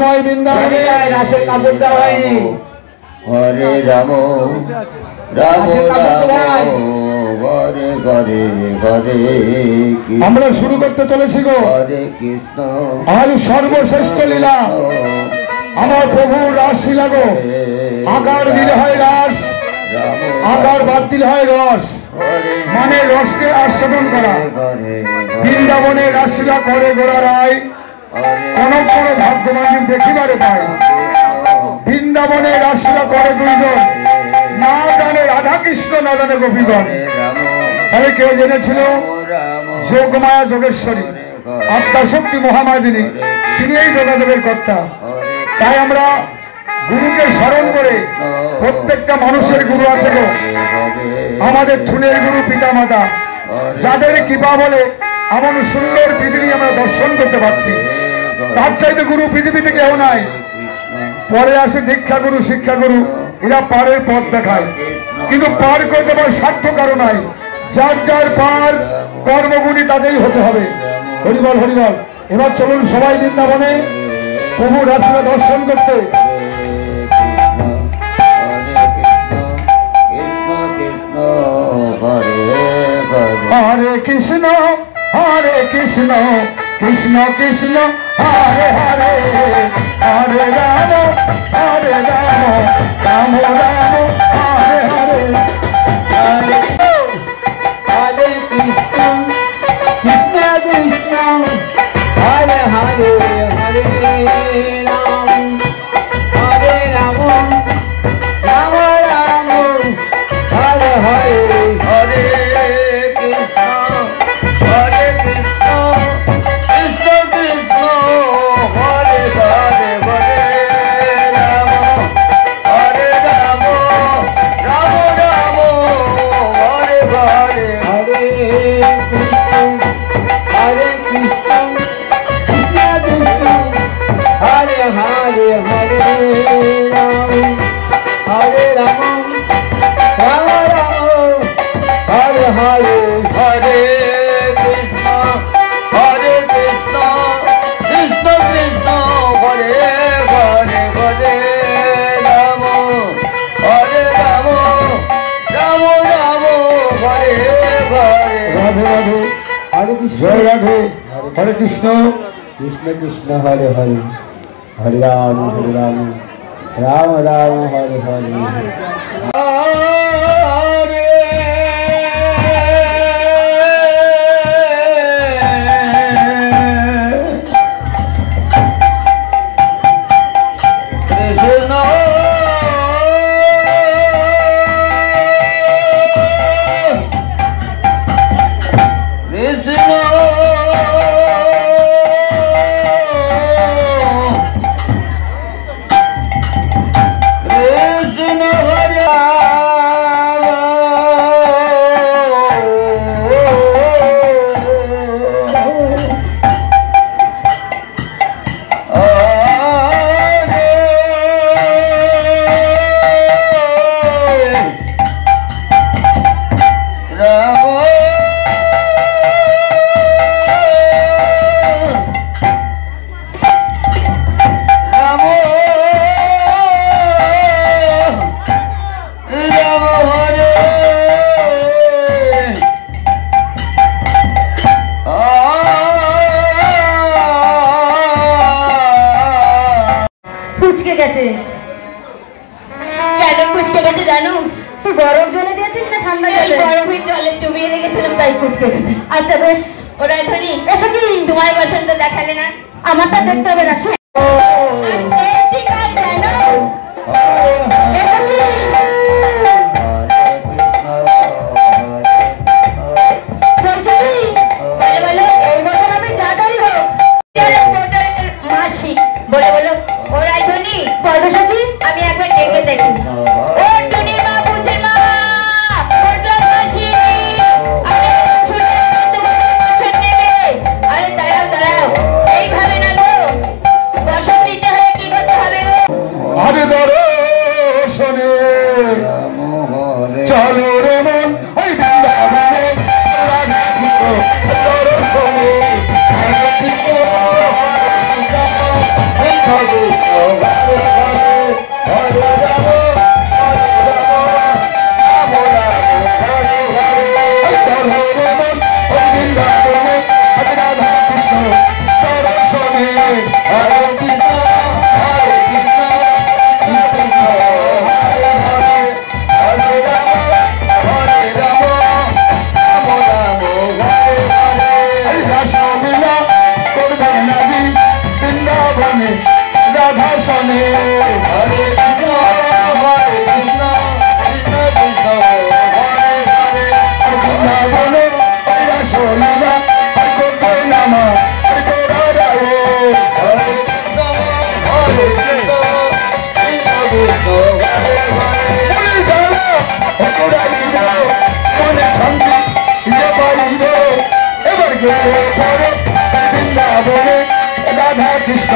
রসময় বৃন্দাবনে রাসের কাপড় দেওয়া হয়নি। হরে রাম রাম রাম হরে হরে হরে আমরা শুরু করতে চলেছি গো। হরে কৃষ্ণ আর সর্বশ্রেষ্ঠ লীলা আমার প্রভুর রাসলীলা গো। আকার দিলে হয় রাস, আকার বাদ দিলে হয় রস, মানে রসকে আস্বাদন করা। বৃন্দাবনে রাসলীলা করে গোরা রায়, কোন কোন ভাগ্যবান দেখিবারে পায়। বৃন্দাবনে রাসলীলা করে দুইজন, না জানে রাধা কৃষ্ণ, না জানে গোপীগণ। তাহলে কেউ জেনেছিল যোগমায়া যোগেশ্বরী, আত্মাশক্তি মহামায়াদিনী, তিনি এই যোগাযোগের কর্তা। তাই আমরা গুরুকে স্মরণ করে, প্রত্যেকটা মানুষের গুরু আছে গো। আমাদের থুনের গুরু পিতা মাতা, যাদের কৃপা বলে এমন সুন্দর পৃথিবী আমরা দর্শন করতে পারছি। তার চাইতে গুরু পৃথিবীতে কেউ নাই। পরে আসে দীক্ষা গুরু, শিক্ষা গুরু, এরা পারের পথ দেখায়, কিন্তু পার করতে পার সার্থ কারো নাই। যার যার পার কর্মগুণী তাকেই হতে হবে। হরিবল হরিবল। এবার চলুন সবাই বৃন্দাবনে প্রভু রাসলীলা দর্শন করতে। হরে কৃষ্ণ হরে কৃষ্ণ কৃষ্ণ কৃষ্ণ হরে হরে, হরে রাম হরে রাম রাম রাম হরে হরে। হরে কৃষ্ণ কৃষ্ণ কৃষ্ণ হরে হরে, হরে রাম হরে রাম রাম রাম হরে হরে। হরে কৃষ্ণ হরে কৃষ্ণ কৃষ্ণ কৃষ্ণ হরে হরে, হরে রাম হরে রাম রাম রাম হরে হরে। হরে কৃষ্ণ হরে কৃষ্ণ কৃষ্ণ কৃষ্ণ হরে হরে, হরে রাম হরে রাম রাম রাম হরে হরে। হরে কৃষ্ণ হরে কৃষ্ণ কৃষ্ণ কৃষ্ণ হরে হরে, হরে রাম হরে রাম রাম রাম হরে হরে। রাধে রাধে, হরে কৃষ্ণ জয় রাধে, হরে কৃষ্ণ কৃষ্ণ কৃষ্ণ হরে হরে, হরে রাম রাম রাম হরে হরে। আচ্ছা বেশ, ওরা ধনী এসো কি তোমার বসন্ত দেখালে না? আমারটা দেখতে হবে না। ঠিক আছে মাসি বলে বলো ওরাই ধনী বলবে কি আমি একবার ডেকে দেখি। বৃন্দাবনে রাধা সনে হরে কৃষ্ণ কৃষ্ণ কৃষ্ণ হরে হরে বৃন্দাবনে রাসলীলা করবে নামা রাধা হরে কৃষ্ণ কৃষ্ণ কৃষ্ণ হরে হরে মনে শান্তি পাইব এবার গেলে পরে বৃন্দাবনে রাধা কৃষ্ণ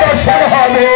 দর্শন হবে।